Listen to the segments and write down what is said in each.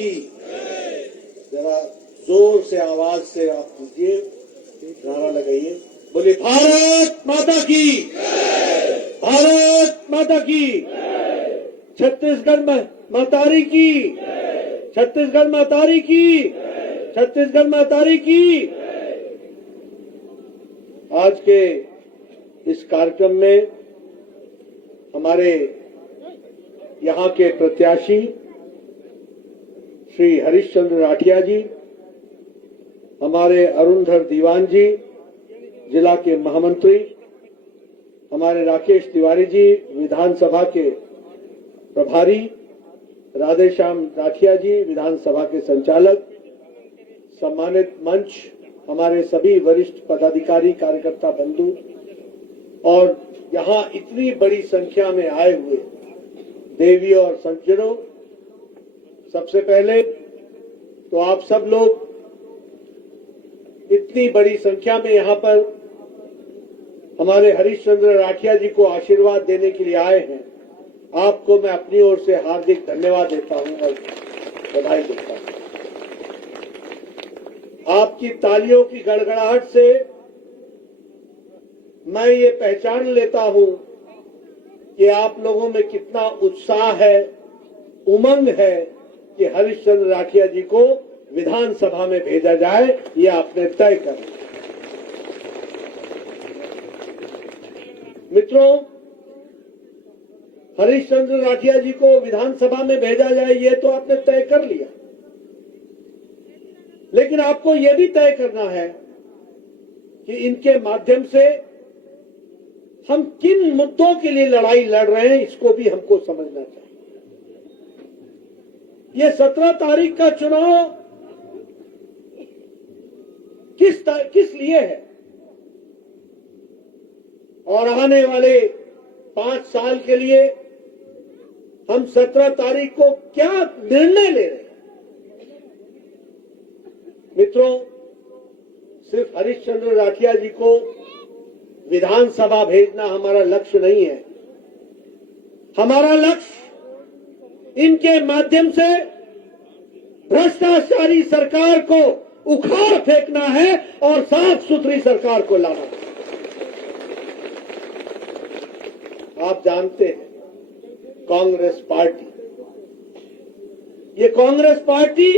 की। जरा जोर से आवाज से आप कीजिए, नारा लगाइए, बोलिए भारत माता की, भारत माता की, छत्तीसगढ़ मातारी की, छत्तीसगढ़ मातारी की, छत्तीसगढ़ मातारी की। आज के इस कार्यक्रम में हमारे यहाँ के प्रत्याशी श्री हरीशचंद्र राठिया जी, हमारे अरुणधर दीवान जी जिला के महामंत्री, हमारे राकेश तिवारी जी विधानसभा के प्रभारी, राधेश्याम राठिया जी विधानसभा के संचालक, सम्मानित मंच, हमारे सभी वरिष्ठ पदाधिकारी कार्यकर्ता बंधु और यहाँ इतनी बड़ी संख्या में आए हुए देवी और सज्जनों, सबसे पहले तो आप सब लोग इतनी बड़ी संख्या में यहाँ पर हमारे हरीशचंद्र राठिया जी को आशीर्वाद देने के लिए आए हैं। आपको मैं अपनी ओर से हार्दिक धन्यवाद देता हूं और बधाई देता हूं। आपकी तालियों की गड़गड़ाहट से मैं ये पहचान लेता हूं कि आप लोगों में कितना उत्साह है, उमंग है कि हरीशचंद्र राठिया जी को विधानसभा में भेजा जाए, ये आपने तय कर लिया। मित्रों, हरीशचंद्र राठिया जी को विधानसभा में भेजा जाए, ये तो आपने तय कर लिया, लेकिन आपको यह भी तय करना है कि इनके माध्यम से हम किन मुद्दों के लिए लड़ाई लड़ रहे हैं, इसको भी हमको समझना चाहिए। ये 17 तारीख का चुनाव किस लिए है और आने वाले 5 साल के लिए हम 17 तारीख को क्या निर्णय ले रहे हैं। मित्रों, सिर्फ हरीशचंद्र राठिया जी को विधानसभा भेजना हमारा लक्ष्य नहीं है। हमारा लक्ष्य इनके माध्यम से भ्रष्टाचारी सरकार को उखाड़ फेंकना है और साफ सुथरी सरकार को लाना है। आप जानते हैं कांग्रेस पार्टी, ये कांग्रेस पार्टी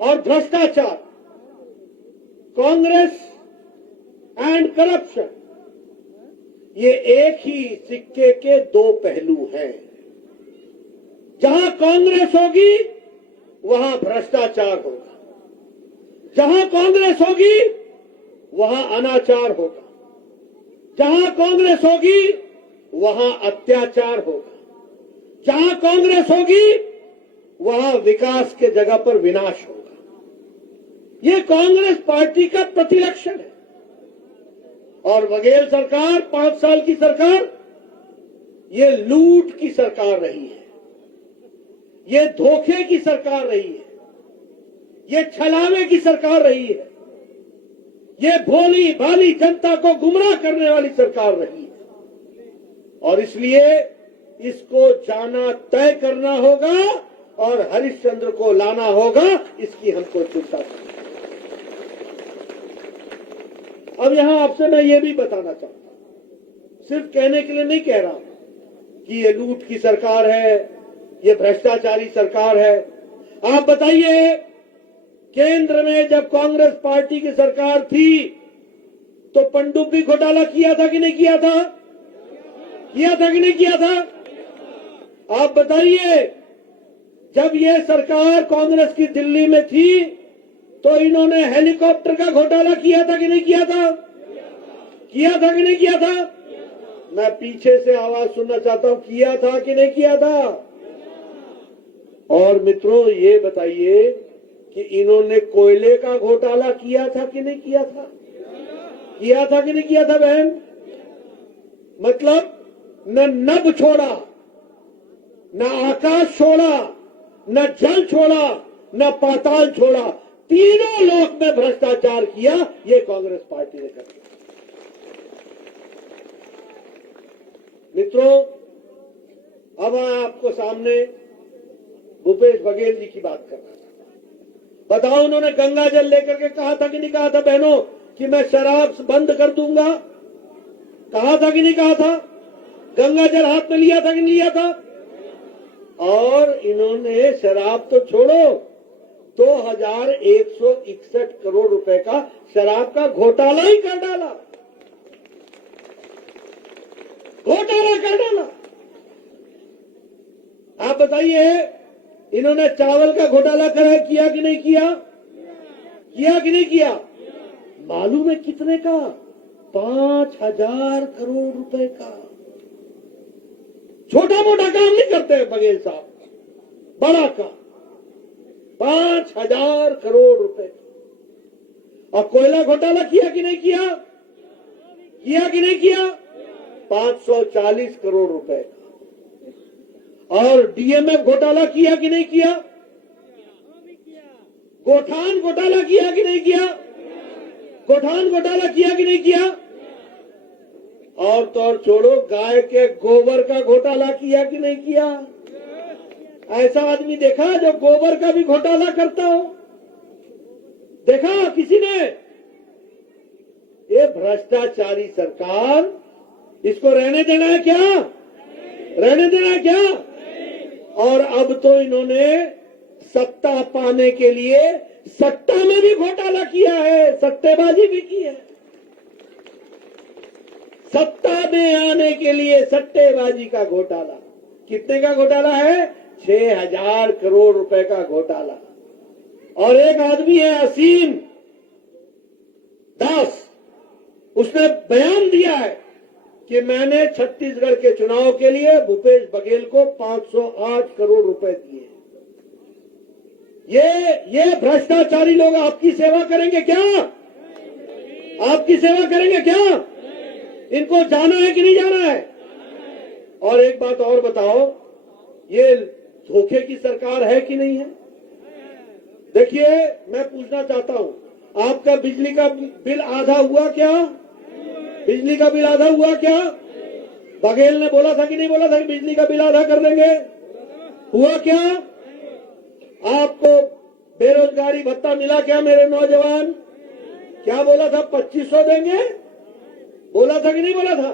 और भ्रष्टाचार, कांग्रेस एंड करप्शन, ये एक ही सिक्के के 2 पहलू हैं। जहां कांग्रेस होगी वहां भ्रष्टाचार होगा, जहां कांग्रेस होगी वहां अनाचार होगा, जहां कांग्रेस होगी वहां अत्याचार होगा, जहां कांग्रेस होगी वहां विकास के जगह पर विनाश होगा। ये कांग्रेस पार्टी का प्रतिलक्षण है। और बघेल सरकार, 5 साल की सरकार, ये लूट की सरकार रही है, ये धोखे की सरकार रही है, ये छलावे की सरकार रही है, ये भोली भाली जनता को गुमराह करने वाली सरकार रही है। और इसलिए इसको जाना तय करना होगा और हरीशचंद्र को लाना होगा, इसकी हमको चिंता करनी है। अब यहां आपसे मैं ये भी बताना चाहता हूं, सिर्फ कहने के लिए नहीं कह रहा कि ये लूट की सरकार है, ये भ्रष्टाचारी सरकार है। आप बताइए, केंद्र में जब कांग्रेस पार्टी की सरकार थी तो पनडुब्बी घोटाला किया था कि नहीं किया था? किया था कि नहीं किया था? आप बताइए, जब ये सरकार कांग्रेस की दिल्ली में थी तो इन्होंने हेलीकॉप्टर का घोटाला किया था कि नहीं किया था? किया था कि नहीं किया था? मैं पीछे से आवाज सुनना चाहता हूं, किया था कि नहीं किया था? और मित्रों, ये बताइए कि इन्होंने कोयले का घोटाला किया था कि नहीं किया था? किया था कि नहीं किया था बहन? मतलब न नभ छोड़ा, न आकाश छोड़ा, न जल छोड़ा, न पाताल छोड़ा, तीनों लोक में भ्रष्टाचार किया ये कांग्रेस पार्टी ने कर दिया। मित्रों, अब मैं आपको सामने भूपेश बघेल जी की बात कर रहा था। बताओ उन्होंने गंगा जल लेकर के कहा था कि नहीं कहा था बहनों कि मैं शराब बंद कर दूंगा? कहा था कि नहीं कहा था? गंगा जल हाथ में लिया था कि नहीं लिया था? और इन्होंने शराब तो छोड़ो, 2161 करोड़ रुपए का शराब का घोटाला ही कर डाला, घोटाला कर डाला। आप बताइए, इन्होंने चावल का घोटाला किया कि नहीं किया? किया कि नहीं किया? मालूम है कितने का? 5000 करोड़ रुपए का। छोटा मोटा काम नहीं करते बघेल साहब, बड़ा काम, 5000 करोड़ रुपए। और कोयला घोटाला किया कि नहीं किया? किया कि नहीं किया? 540 करोड़ रुपए का। और डीएमएफ घोटाला किया कि नहीं किया? गोठान घोटाला किया कि नहीं किया? गोठान घोटाला किया कि नहीं किया? और तो और छोड़ो, गाय के गोबर का घोटाला किया कि नहीं किया? ऐसा आदमी देखा जो गोबर का भी घोटाला करता हो? देखा किसी ने? ये भ्रष्टाचारी सरकार, इसको रहने देना है क्या? रहने देना है क्या? और अब तो इन्होंने सत्ता पाने के लिए सत्ता में भी घोटाला किया है, सट्टेबाजी भी की है। सत्ता में आने के लिए सट्टेबाजी का घोटाला। कितने का घोटाला है? 6000 करोड़ रुपए का घोटाला। और एक आदमी है असीम दास, उसने बयान दिया है कि मैंने छत्तीसगढ़ के चुनाव के लिए भूपेश बघेल को 508 करोड़ रुपए दिए। ये भ्रष्टाचारी लोग आपकी सेवा करेंगे क्या? आपकी सेवा करेंगे क्या? इनको जाना है कि नहीं जाना है? और एक बात और बताओ, ये धोखे की सरकार है कि नहीं है? देखिए, मैं पूछना चाहता हूं, आपका बिजली का बिल आधा हुआ क्या? बिजली का बिल आधा हुआ क्या? बघेल ने बोला था कि नहीं बोला था कि बिजली का बिल आधा कर देंगे? हुआ क्या? आपको बेरोजगारी भत्ता मिला क्या मेरे नौजवान? क्या बोला था? 2500 देंगे, बोला था कि नहीं बोला था?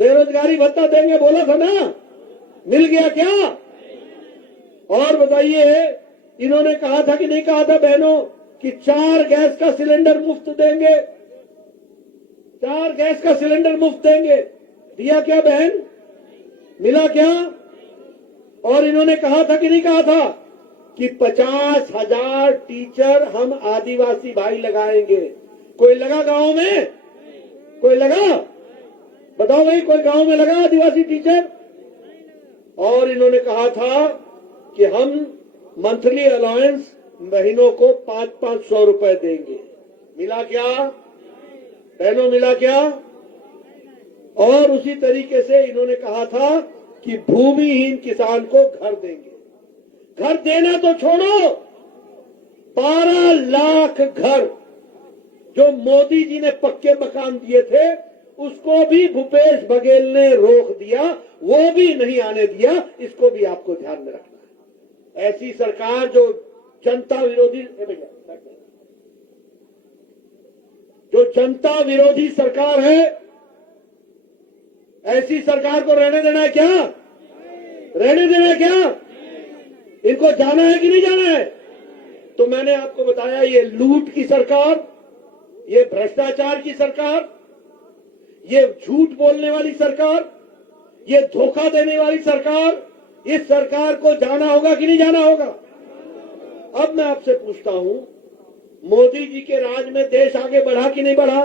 बेरोजगारी भत्ता देंगे बोला था ना? मिल गया क्या? और बताइए, इन्होंने कहा था कि नहीं कहा था बहनों कि 4 गैस का सिलेंडर मुफ्त देंगे? 4 गैस का सिलेंडर मुफ्त देंगे, दिया क्या बहन? मिला क्या? और इन्होंने कहा था कि नहीं कहा था कि 50,000 टीचर हम आदिवासी भाई लगाएंगे? कोई लगा गांव में? कोई लगा? बताओ भाई, कोई गांव में लगा आदिवासी टीचर? और इन्होंने कहा था कि हम मंथली अलाउंस महीनों को 500-500 रुपए देंगे। मिला क्या बहनों? मिला क्या? और उसी तरीके से इन्होंने कहा था कि भूमिहीन किसान को घर देंगे। घर देना तो छोड़ो, 12 लाख घर जो मोदी जी ने पक्के मकान दिए थे, उसको भी भूपेश बघेल ने रोक दिया, वो भी नहीं आने दिया। इसको भी आपको ध्यान में रखना है। ऐसी सरकार जो जनता विरोधी, जो जनता विरोधी सरकार है, ऐसी सरकार को रहने देना है क्या? रहने देना है क्या? इनको जाना है कि नहीं जाना है? तो मैंने आपको बताया, ये लूट की सरकार, ये भ्रष्टाचार की सरकार, ये झूठ बोलने वाली सरकार, ये धोखा देने वाली सरकार, इस सरकार को जाना होगा कि नहीं जाना होगा? अब मैं आपसे पूछता हूं, मोदी जी के राज में देश आगे बढ़ा कि नहीं बढ़ा?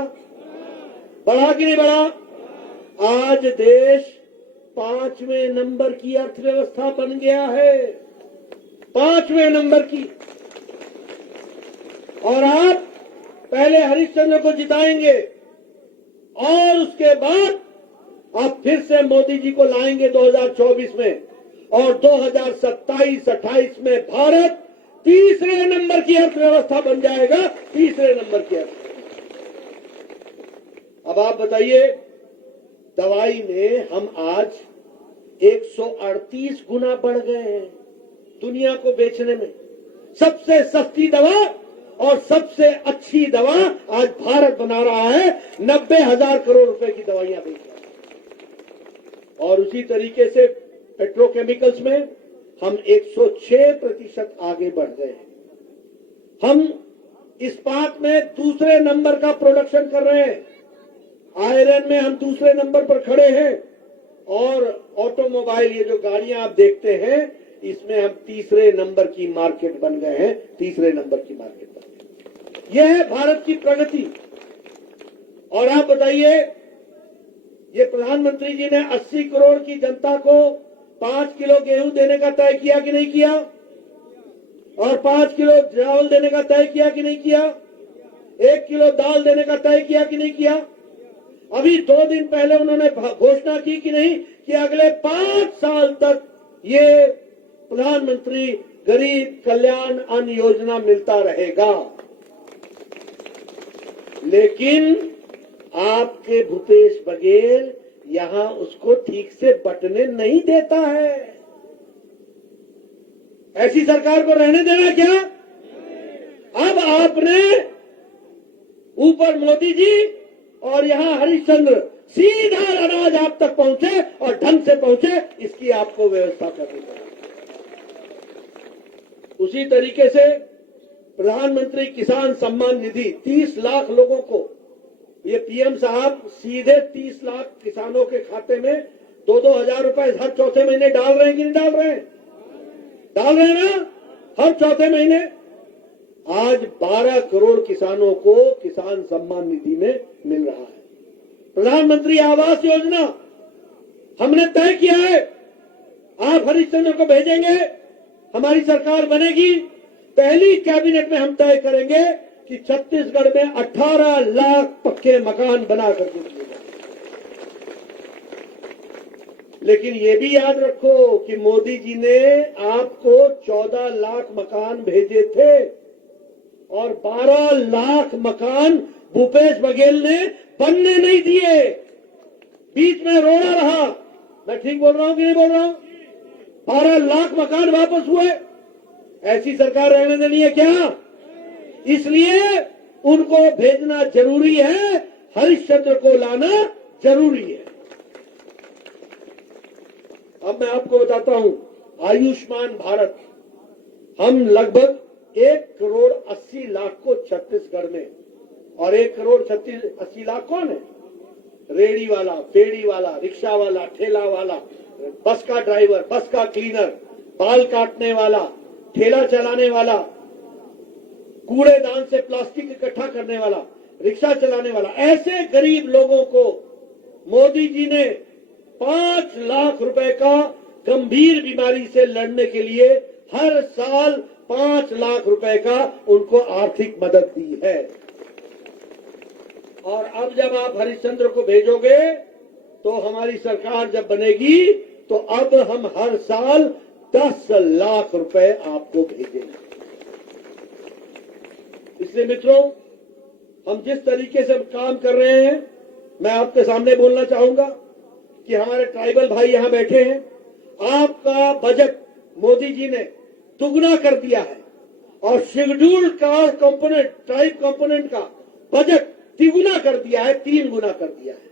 बढ़ा कि नहीं बढ़ा? आज देश 5वें नंबर की अर्थव्यवस्था बन गया है, 5वें नंबर की। और आप पहले हरिश्चंद्र को जिताएंगे और उसके बाद आप फिर से मोदी जी को लाएंगे 2024 में, और 2027-28 में भारत 3रे नंबर की अर्थव्यवस्था बन जाएगा, 3रे नंबर की अर्थव्यवस्था। अब आप बताइए, दवाई में हम आज 138 गुना बढ़ गए हैं। दुनिया को बेचने में। सबसे सस्ती दवा और सबसे अच्छी दवा आज भारत बना रहा है। 90,000 करोड़ रुपए की दवाइयां बेच रहा है। और उसी तरीके से पेट्रोकेमिकल्स में हम 106% आगे बढ़ गए हैं। हम इस्पात में दूसरे नंबर का प्रोडक्शन कर रहे हैं। आयरन में हम दूसरे नंबर पर खड़े हैं। और ऑटोमोबाइल, ये जो गाड़ियां आप देखते हैं, इसमें हम तीसरे नंबर की मार्केट बन गए हैं। तीसरे नंबर की मार्केट बन गए। यह है भारत की प्रगति। और आप बताइए, ये प्रधानमंत्री जी ने 80 करोड़ की जनता को 5 किलो गेहूं देने का तय किया कि नहीं किया? और 5 किलो चावल देने का तय किया कि नहीं किया? 1 किलो दाल देने का तय किया कि नहीं किया? अभी 2 दिन पहले उन्होंने घोषणा की कि नहीं कि अगले 5 साल तक ये प्रधानमंत्री गरीब कल्याण अन्न योजना मिलता रहेगा। लेकिन आपके भूपेश बघेल यहां उसको ठीक से बटने नहीं देता है। ऐसी सरकार को रहने देना क्या? अब आपने ऊपर मोदी जी और यहां हरिश्चंद्र, सीधा अनाज आप तक पहुंचे और ढंग से पहुंचे, इसकी आपको व्यवस्था करनी पड़ेगी। उसी तरीके से प्रधानमंत्री किसान सम्मान निधि 30 लाख लोगों को, ये पीएम साहब सीधे 30 लाख किसानों के खाते में 2-2 हजार रुपए हर चौथे महीने डाल रहे हैं कि नहीं डाल रहे हैं? डाल रहे हैं ना, हर चौथे महीने। आज 12 करोड़ किसानों को किसान सम्मान निधि में मिल रहा है। प्रधानमंत्री आवास योजना हमने तय किया है। आप हरिश्चंद्र को भेजेंगे, हमारी सरकार बनेगी, पहली कैबिनेट में हम तय करेंगे कि छत्तीसगढ़ में 18 लाख पक्के मकान बना करके दिए जाए। लेकिन ये भी याद रखो कि मोदी जी ने आपको 14 लाख मकान भेजे थे और 12 लाख मकान भूपेश बघेल ने बनने नहीं दिए। बीच में रोड़ा रहा। मैं ठीक बोल रहा हूं कि नहीं बोल रहा हूं? 12 लाख मकान वापस हुए। ऐसी सरकार रहने देनी है क्या? इसलिए उनको भेजना जरूरी है, हरिश्चंद्र को लाना जरूरी है। अब मैं आपको बताता हूं, आयुष्मान भारत, हम लगभग 1 करोड़ 80 लाख को छत्तीसगढ़ में, और 1 करोड़ 80 लाख कौन है? रेडी वाला, फेड़ी वाला, रिक्शा वाला, ठेला वाला, बस का ड्राइवर, बस का क्लीनर, बाल काटने वाला, ठेला चलाने वाला, कूड़ेदान से प्लास्टिक इकट्ठा करने वाला, रिक्शा चलाने वाला, ऐसे गरीब लोगों को मोदी जी ने 5 लाख रुपए का गंभीर बीमारी से लड़ने के लिए हर साल 5 लाख रुपए का उनको आर्थिक मदद दी है। और अब जब आप हरिश्चंद्र को भेजोगे तो हमारी सरकार जब बनेगी तो अब हम हर साल 10 लाख रुपए आपको भेजेंगे। इसलिए मित्रों, हम जिस तरीके से काम कर रहे हैं, मैं आपके सामने बोलना चाहूंगा कि हमारे ट्राइबल भाई यहां बैठे हैं। आपका बजट मोदी जी ने दुगना कर दिया है और scheduled caste component, tribe component का बजट तिगुना कर दिया है, 3 गुना कर दिया है।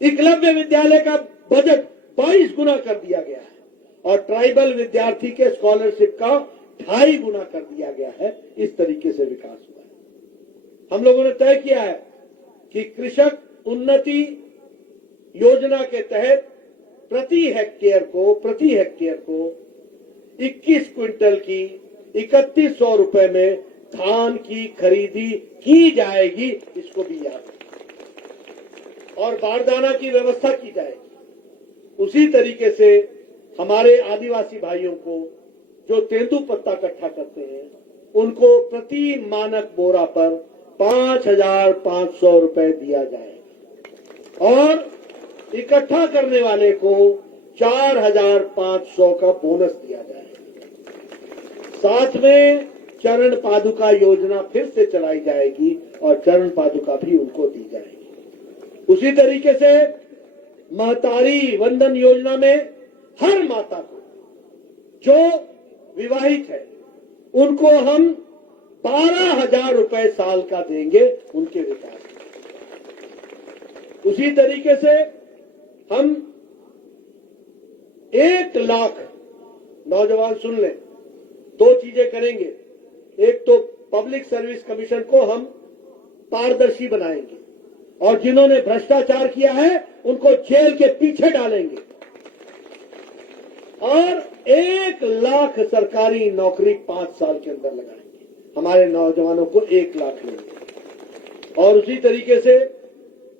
एकलव्य विद्यालय का बजट 22 गुना कर दिया गया है और ट्राइबल विद्यार्थी के स्कॉलरशिप का 2.5 गुना कर दिया गया है। इस तरीके से विकास हुआ है। हम लोगों ने तय किया है कि कृषक उन्नति योजना के तहत प्रति हेक्टेयर को 21 क्विंटल की 3100 रुपए में धान की खरीदी की जाएगी। इसको भी याद रखें। और बारदाना की व्यवस्था की जाएगी। उसी तरीके से हमारे आदिवासी भाइयों को जो तेंदुपत्ता इकट्ठा करते हैं, उनको प्रति मानक बोरा पर 5,500 रुपए दिया जाएगा और इकट्ठा करने वाले को 4,500 का बोनस दिया जाएगा। साथ में चरण पादुका योजना फिर से चलाई जाएगी और चरण पादुका भी उनको दी जाएगी। उसी तरीके से महतारी वंदन योजना में हर माता को जो विवाहित है, उनको हम 12,000 रुपए साल का देंगे उनके विकास में। उसी तरीके से हम 1 लाख नौजवान, सुन लें, 2 चीजें करेंगे। एक तो पब्लिक सर्विस कमीशन को हम पारदर्शी बनाएंगे और जिन्होंने भ्रष्टाचार किया है उनको जेल के पीछे डालेंगे, और 1 लाख सरकारी नौकरी 5 साल के अंदर लगाएंगे। हमारे नौजवानों को 1 लाख लेंगे। और उसी तरीके से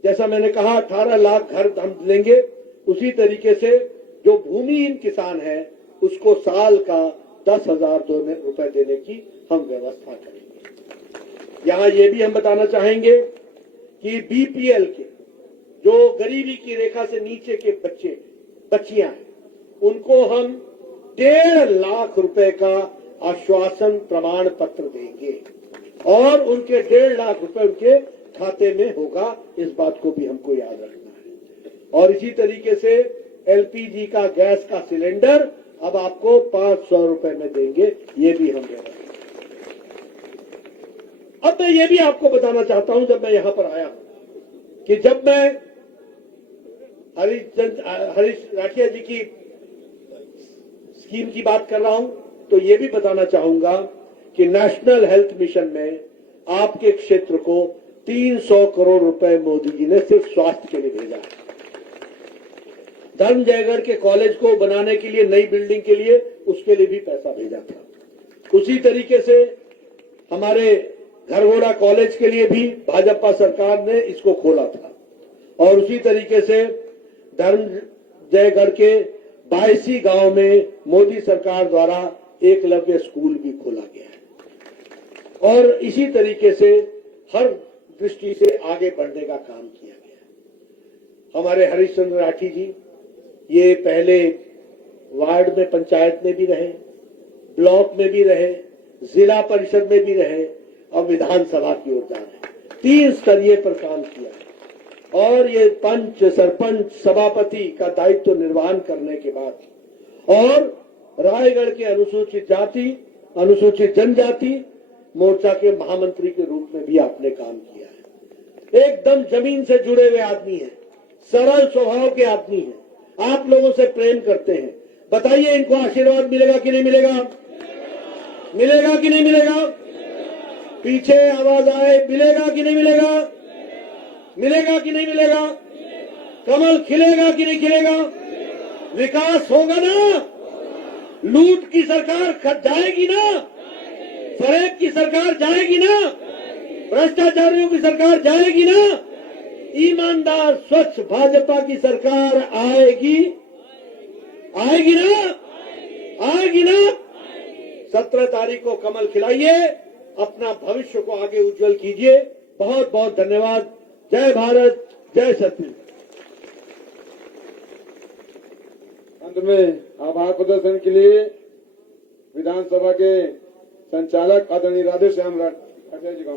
जैसा मैंने कहा 18 लाख घर हम लेंगे। उसी तरीके से जो भूमिहीन किसान है उसको साल का 10,000 रुपए देने की हम व्यवस्था करेंगे। यहां ये भी हम बताना चाहेंगे कि बीपीएल के जो गरीबी की रेखा से नीचे के बच्चे बच्चियां हैं उनको हम 1.5 लाख रुपए का आश्वासन प्रमाण पत्र देंगे और उनके 1.5 लाख रुपए उनके खाते में होगा। इस बात को भी हमको याद रखना है। और इसी तरीके से एलपीजी का गैस का सिलेंडर अब आपको 500 रुपए में देंगे, ये भी हम दे रहे हैं। अब मैं ये भी आपको बताना चाहता हूं, जब मैं यहां पर आया कि जब मैं हरीश राठिया जी की स्कीम की बात कर रहा हूं तो ये भी बताना चाहूंगा कि नेशनल हेल्थ मिशन में आपके क्षेत्र को 300 करोड़ रुपए मोदी जी ने सिर्फ स्वास्थ्य के लिए भेजा है। धर्मजयगढ़ के कॉलेज को बनाने के लिए, नई बिल्डिंग के लिए, उसके लिए भी पैसा भेजा था। उसी तरीके से हमारे घरघोड़ा कॉलेज के लिए भी भाजपा सरकार ने इसको खोला था। और उसी तरीके से धर्मजयगढ़ के 82 गांव में मोदी सरकार द्वारा एकलव्य स्कूल भी खोला गया है। और इसी तरीके से हर दृष्टि से आगे बढ़ने का काम किया गया है। हमारे हरीशचंद्र राठी जी ये पहले वार्ड में, पंचायत में भी रहे, ब्लॉक में भी रहे, जिला परिषद में भी रहे और विधानसभा की ओर जा रहे। 3 स्तरीय पर काम किया है। और ये पंच, सरपंच, सभापति का दायित्व निर्वहन करने के बाद और रायगढ़ के अनुसूचित जाति, अनुसूचित जनजाति मोर्चा के महामंत्री के रूप में भी आपने काम किया है। एकदम जमीन से जुड़े हुए आदमी हैं, सरल स्वभाव के आदमी हैं, आप लोगों से प्रेम करते हैं। बताइए इनको आशीर्वाद मिलेगा कि नहीं मिलेगा? मिलेगा कि नहीं मिलेगा? पीछे आवाज आए, मिलेगा कि नहीं मिलेगा? मिलेगा कि नहीं मिलेगा? कमल खिलेगा कि नहीं खिलेगा? विकास होगा ना? लूट की सरकार जाएगी ना? फरेब की सरकार जाएगी ना? भ्रष्टाचारियों की सरकार जाएगी ना? ईमानदार स्वच्छ भाजपा की सरकार आएगी, आएगी ना? आएगी ना? 17 तारीख को कमल खिलाइए, अपना भविष्य को आगे उज्जवल कीजिए। बहुत बहुत धन्यवाद। जय भारत, जय सत्य। अंत में आभार प्रदर्शन के लिए विधानसभा के संचालक आदरणीय राधेश्याम राठिया जी का